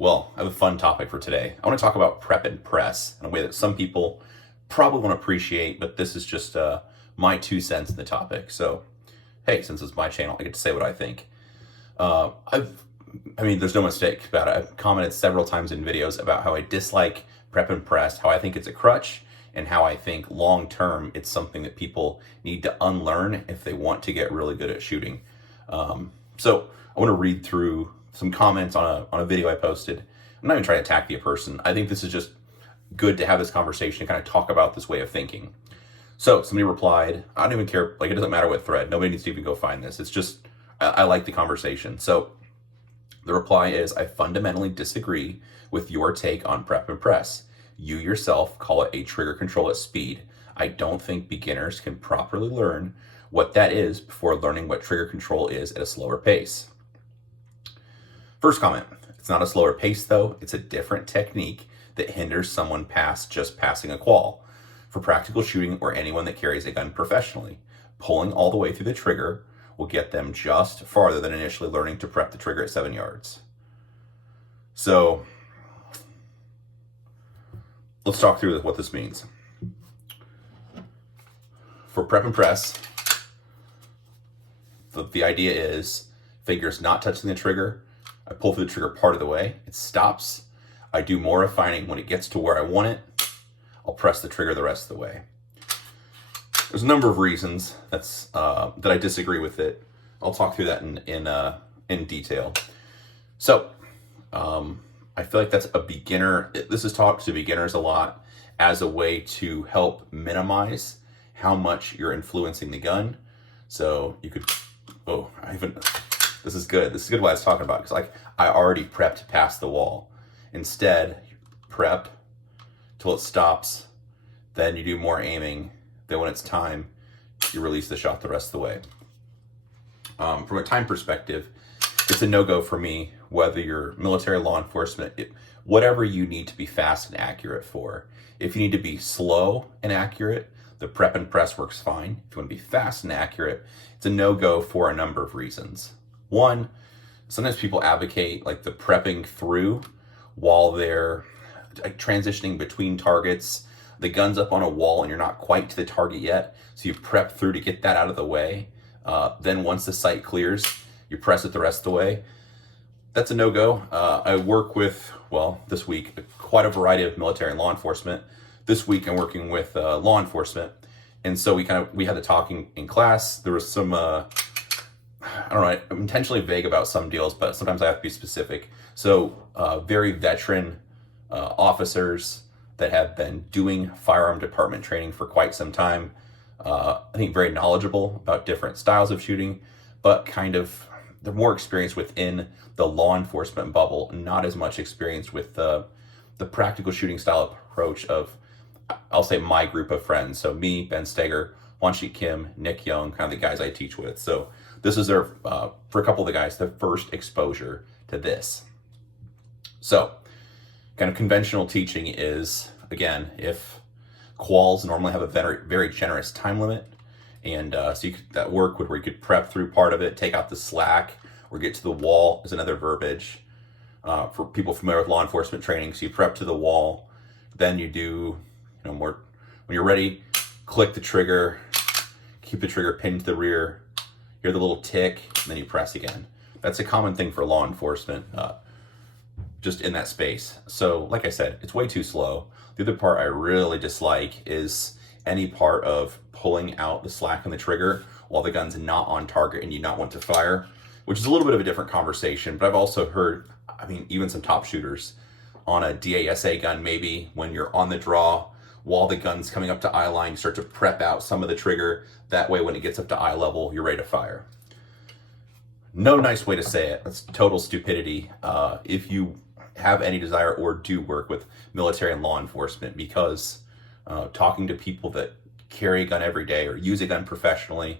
Well, I have a fun topic for today. I want to talk about prep and press in a way that some people probably won't appreciate, but this is just my 2 cents in the topic. So, hey, since it's my channel, I get to say what I think. Uh, I've, there's no mistake about it. I've commented several times in videos about how I dislike prep and press, how I think it's a crutch, and how I think long term it's something that people need to unlearn if they want to get really good at shooting. So I want to read through some comments on a video I posted. I'm not even trying to attack the person. I think this is just good to have this conversation and kind of talk about this way of thinking. So somebody replied, I don't even care, like it doesn't matter what thread. Nobody needs to even go find this. It's just, I like the conversation. So the reply is, I fundamentally disagree with your take on prep and press. You yourself call it a trigger control at speed. I don't think beginners can properly learn what that is before learning what trigger control is at a slower pace. First comment, it's not a slower pace though, it's a different technique that hinders someone past just passing a qual. For practical shooting or anyone that carries a gun professionally, pulling all the way through the trigger will get them just farther than initially learning to prep the trigger at 7 yards. So let's talk through what this means. For prep and press, the idea is finger's not touching the trigger. I pull through the trigger part of the way, it stops. I do more refining when it gets to where I want it. I'll press the trigger the rest of the way. There's a number of reasons that I disagree with it. I'll talk through that in detail. So I feel like that's a beginner. This is talked to beginners a lot as a way to help minimize how much you're influencing the gun. So you could, this is good. This is good what I was talking about, because I already prepped past the wall. Instead, prep till it stops, then you do more aiming. Then when it's time, you release the shot the rest of the way. From a time perspective, it's a no-go for me, whether you're military, law enforcement, whatever you need to be fast and accurate for. If you need to be slow and accurate, the prep and press works fine. If you want to be fast and accurate, it's a no-go for a number of reasons. One, sometimes people advocate like the prepping through while they're transitioning between targets. The gun's up on a wall and you're not quite to the target yet, so you prep through to get that out of the way. Then once the sight clears, you press it the rest of the way. That's a no-go. I work with, this week, quite a variety of military and law enforcement. This week I'm working with law enforcement, and so we had the talking in class. There was some, I don't know, I'm intentionally vague about some deals, but sometimes I have to be specific. So very veteran officers that have been doing firearm department training for quite some time. I think very knowledgeable about different styles of shooting, but they're more experienced within the law enforcement bubble, not as much experience with the practical shooting style approach of, I'll say, my group of friends. So me, Ben Steger, Wanshi Kim, Nick Young, kind of the guys I teach with. So this is their, for a couple of the guys, their first exposure to this. So kind of conventional teaching is, again, if quals normally have a very, very generous time limit, and so that work where you could prep through part of it, take out the slack, or get to the wall is another verbiage for people familiar with law enforcement training. So you prep to the wall, then you do more, when you're ready, click the trigger, keep the trigger pinned to the rear, hear the little tick, and then you press again. That's a common thing for law enforcement, just in that space. So like I said, it's way too slow. The other part I really dislike is any part of pulling out the slack on the trigger while the gun's not on target and you not want to fire, which is a little bit of a different conversation. But I've also heard, even some top shooters on a DASA gun, maybe when you're on the draw, while the gun's coming up to eye line, you start to prep out some of the trigger. That way, when it gets up to eye level, you're ready to fire. No nice way to say it. That's total stupidity. If you have any desire or do work with military and law enforcement, because talking to people that carry a gun every day or use a gun professionally,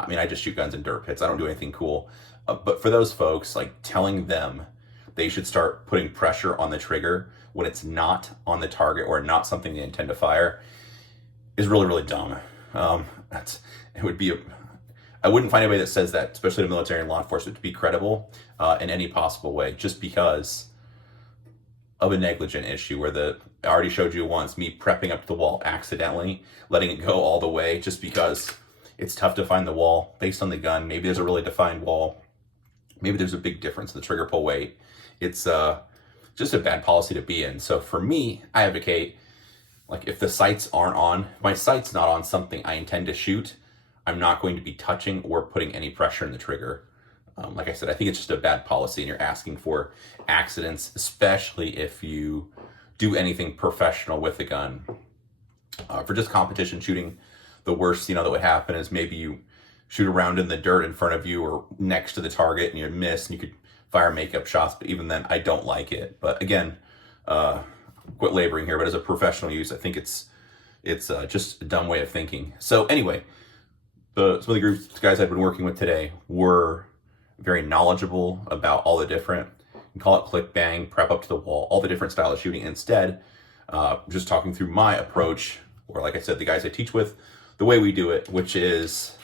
I just shoot guns in dirt pits. I don't do anything cool. But for those folks, like telling them they should start putting pressure on the trigger when it's not on the target or not something they intend to fire is really, really dumb. I wouldn't find anybody that says that, especially to military and law enforcement, to be credible in any possible way, just because of a negligent issue where I already showed you once, me prepping up to the wall accidentally, letting it go all the way just because it's tough to find the wall based on the gun. Maybe there's a really defined wall. Maybe there's a big difference in the trigger pull weight. It's just a bad policy to be in. So for me, I advocate, like, if the sights aren't on, if my sight's not on something I intend to shoot, I'm not going to be touching or putting any pressure in the trigger. Like I said, I think it's just a bad policy and you're asking for accidents, especially if you do anything professional with the gun. For just competition shooting, the worst, that would happen is maybe you shoot around in the dirt in front of you or next to the target and you miss and you could fire makeup shots, but even then I don't like it. But again, quit laboring here, but as a professional use, I think it's just a dumb way of thinking. So anyway, some of the groups guys I've been working with today were very knowledgeable about all the different, you can call it click bang, prep up to the wall, all the different style of shooting. Instead, just talking through my approach, or like I said, the guys I teach with, the way we do it, which is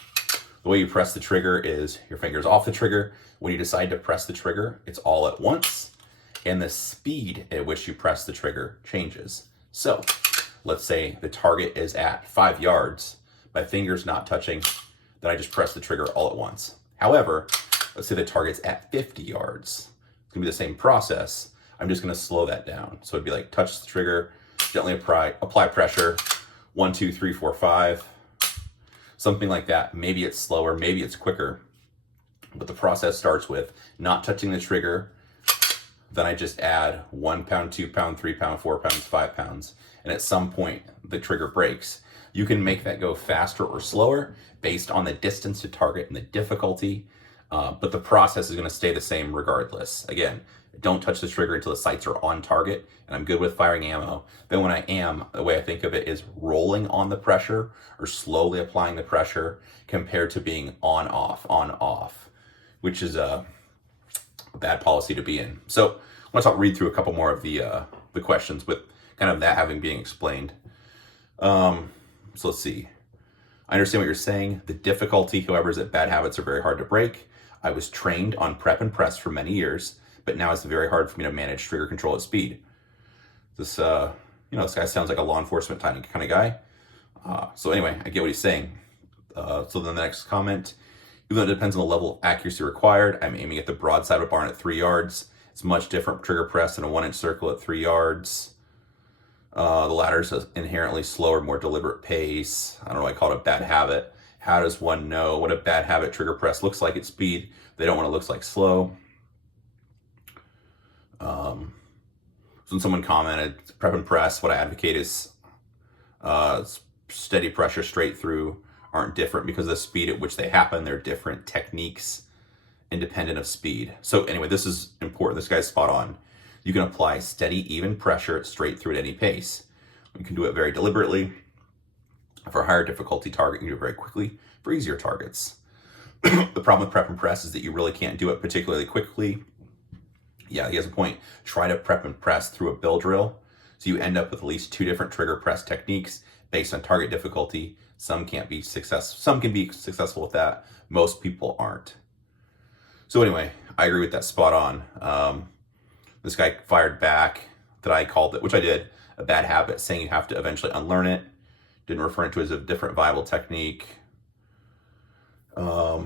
the way you press the trigger is your fingers off the trigger. When you decide to press the trigger, it's all at once, and the speed at which you press the trigger changes. So let's say the target is at 5 yards, my finger's not touching, then I just press the trigger all at once. However, let's say the target's at 50 yards. It's gonna be the same process. I'm just gonna slow that down. So it'd be like touch the trigger, gently apply pressure, 1, 2, 3, 4, 5, something like that. Maybe it's slower, maybe it's quicker, but the process starts with not touching the trigger. Then I just add 1 pound, 2 pound, 3 pound, 4 pounds, 5 pounds. And at some point the trigger breaks. You can make that go faster or slower based on the distance to target and the difficulty. But the process is going to stay the same regardless. Again, don't touch the trigger until the sights are on target, and I'm good with firing ammo. Then when I am, the way I think of it is rolling on the pressure or slowly applying the pressure compared to being on, off, which is a bad policy to be in. So I want to read through a couple more of the questions with kind of that having being explained. So let's see. I understand what you're saying. The difficulty, however, is that bad habits are very hard to break. I was trained on prep and press for many years, but now it's very hard for me to manage trigger control at speed. This, this guy sounds like a law enforcement kind of guy. So anyway, I get what he's saying. So then the next comment, even though it depends on the level of accuracy required, I'm aiming at the broadside of a barn at 3 yards. It's much different trigger press than a 1-inch circle at 3 yards. The latter is inherently slower, more deliberate pace. I don't know, I call it a bad habit. How does one know what a bad habit trigger press looks like at speed? They don't want it looks like slow. So someone commented, prep and press, what I advocate is steady pressure straight through aren't different because of the speed at which they happen. They're different techniques independent of speed. So anyway, this is important. This guy's spot on. You can apply steady, even pressure straight through at any pace. You can do it very deliberately. For a higher difficulty target, you can do it very quickly. For easier targets. The problem with prep and press is that you really can't do it particularly quickly. Yeah, he has a point. Try to prep and press through a bill drill. So you end up with at least 2 different trigger press techniques based on target difficulty. Some can be successful with that. Most people aren't. So anyway, I agree with that spot on. This guy fired back that I called it, which I did, a bad habit, saying you have to eventually unlearn it. Didn't refer to it as a different viable technique. Because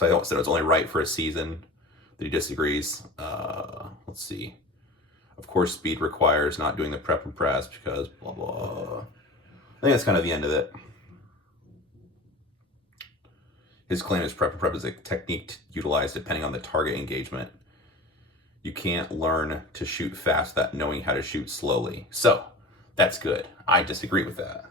I said it was only right for a season. That he disagrees. Let's see. Of course, speed requires not doing the prep and press because blah, blah. I think that's kind of the end of it. His claim is prep and prep is a technique utilized depending on the target engagement. You can't learn to shoot fast without knowing how to shoot slowly. So that's good. I disagree with that.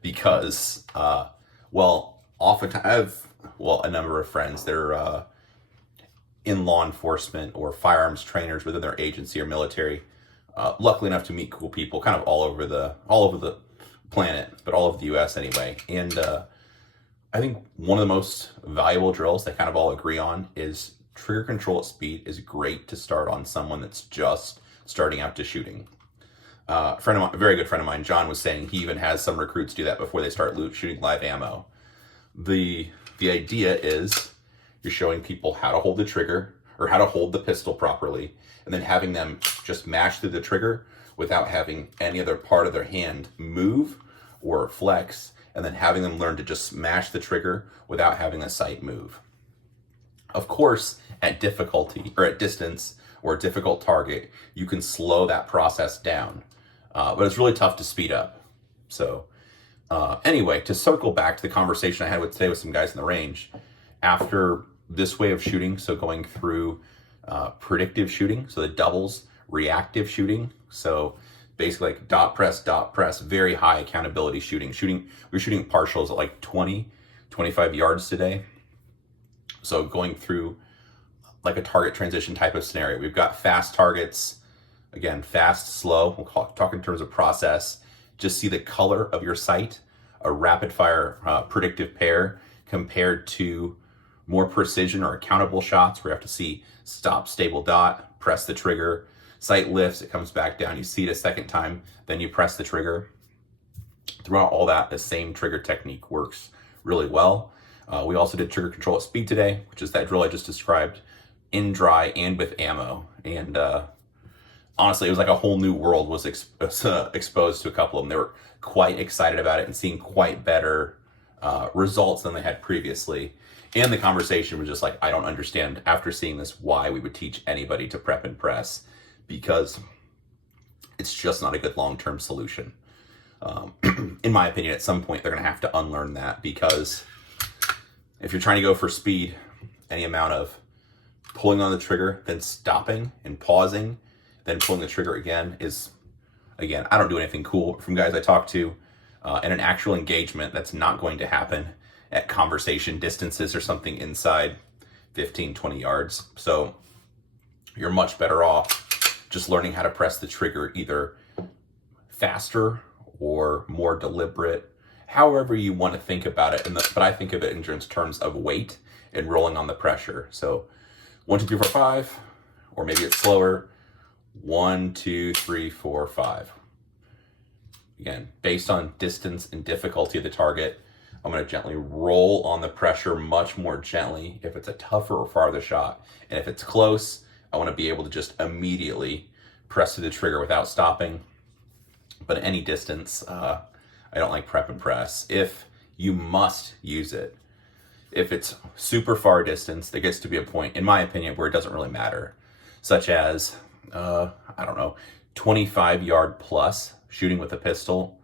Because, oftentimes I have, a number of friends that are in law enforcement or firearms trainers within their agency or military. Luckily enough to meet cool people kind of all over the planet, but all over the US anyway. And I think one of the most valuable drills they kind of all agree on is trigger control at speed is great to start on someone that's just starting out to shooting. A very good friend of mine, John, was saying he even has some recruits do that before they start shooting live ammo. The idea is you're showing people how to hold the trigger or how to hold the pistol properly, and then having them just mash through the trigger without having any other part of their hand move or flex, and then having them learn to just smash the trigger without having the sight move. Of course, at difficulty or at distance or a difficult target, you can slow that process down, but it's really tough to speed up. So anyway, to circle back to the conversation I had today with some guys in the range, after this way of shooting, so going through predictive shooting, so the doubles, reactive shooting, so basically like dot press, very high accountability shooting. We're shooting partials at like 20, 25 yards today. So going through like a target transition type of scenario. We've got fast targets, again, fast, slow. We'll talk in terms of process. Just see the color of your sight, a rapid fire predictive pair compared to more precision or accountable shots where you have to see stop, stable dot, press the trigger, sight lifts, it comes back down, you see it a second time, then you press the trigger. Throughout all that, the same trigger technique works really well. We also did trigger control at speed today, which is that drill I just described, in dry and with ammo. And honestly, it was like a whole new world was exposed to a couple of them. They were quite excited about it and seeing quite better results than they had previously. And the conversation was just like, I don't understand after seeing this why we would teach anybody to prep and press, because it's just not a good long-term solution. In my opinion, at some point, they're going to have to unlearn that, because if you're trying to go for speed, any amount of pulling on the trigger, then stopping and pausing, then pulling the trigger again is, again, I don't do anything cool from guys I talk to, and an actual engagement that's not going to happen at conversation distances or something inside 15, 20 yards. So you're much better off just learning how to press the trigger either faster or more deliberate, however you want to think about it. But I think of it in terms of weight and rolling on the pressure. So 1, 2, 3, 4, 5, or maybe it's slower. 1, 2, 3, 4, 5. Again, based on distance and difficulty of the target, I'm going to gently roll on the pressure much more gently if it's a tougher or farther shot. And if it's close, I want to be able to just immediately press to the trigger without stopping. But at any distance, I don't like prep and press. If you must use it, if it's super far distance, there gets to be a point, in my opinion, where it doesn't really matter, such as, 25 yard plus shooting with a pistol.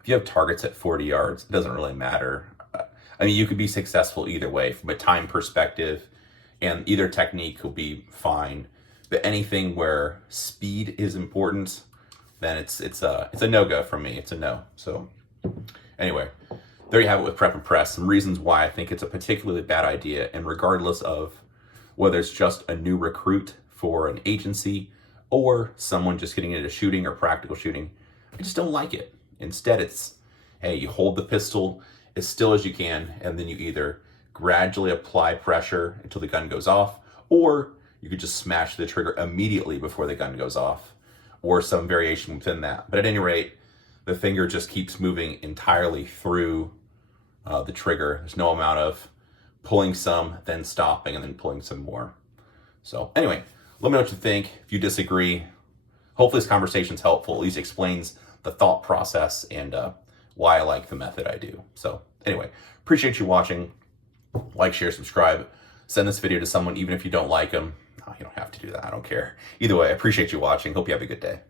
If you have targets at 40 yards, it doesn't really matter. I mean, you could be successful either way from a time perspective, and either technique will be fine. But anything where speed is important, then it's a no-go from me. It's a no. So anyway, there you have it with prep and press. Some reasons why I think it's a particularly bad idea, and regardless of whether it's just a new recruit for an agency or someone just getting into shooting or practical shooting, I just don't like it. Instead, it's, hey, you hold the pistol as still as you can, and then you either gradually apply pressure until the gun goes off, or you could just smash the trigger immediately before the gun goes off, or some variation within that. But at any rate, the finger just keeps moving entirely through the trigger. There's no amount of pulling some, then stopping, and then pulling some more. So anyway, let me know what you think. If you disagree, hopefully this conversation's helpful, at least explains the thought process and why I like the method I do. So anyway, appreciate you watching. Like, share, subscribe. Send this video to someone, even if you don't like them. Oh, you don't have to do that. I don't care. Either way, I appreciate you watching. Hope you have a good day.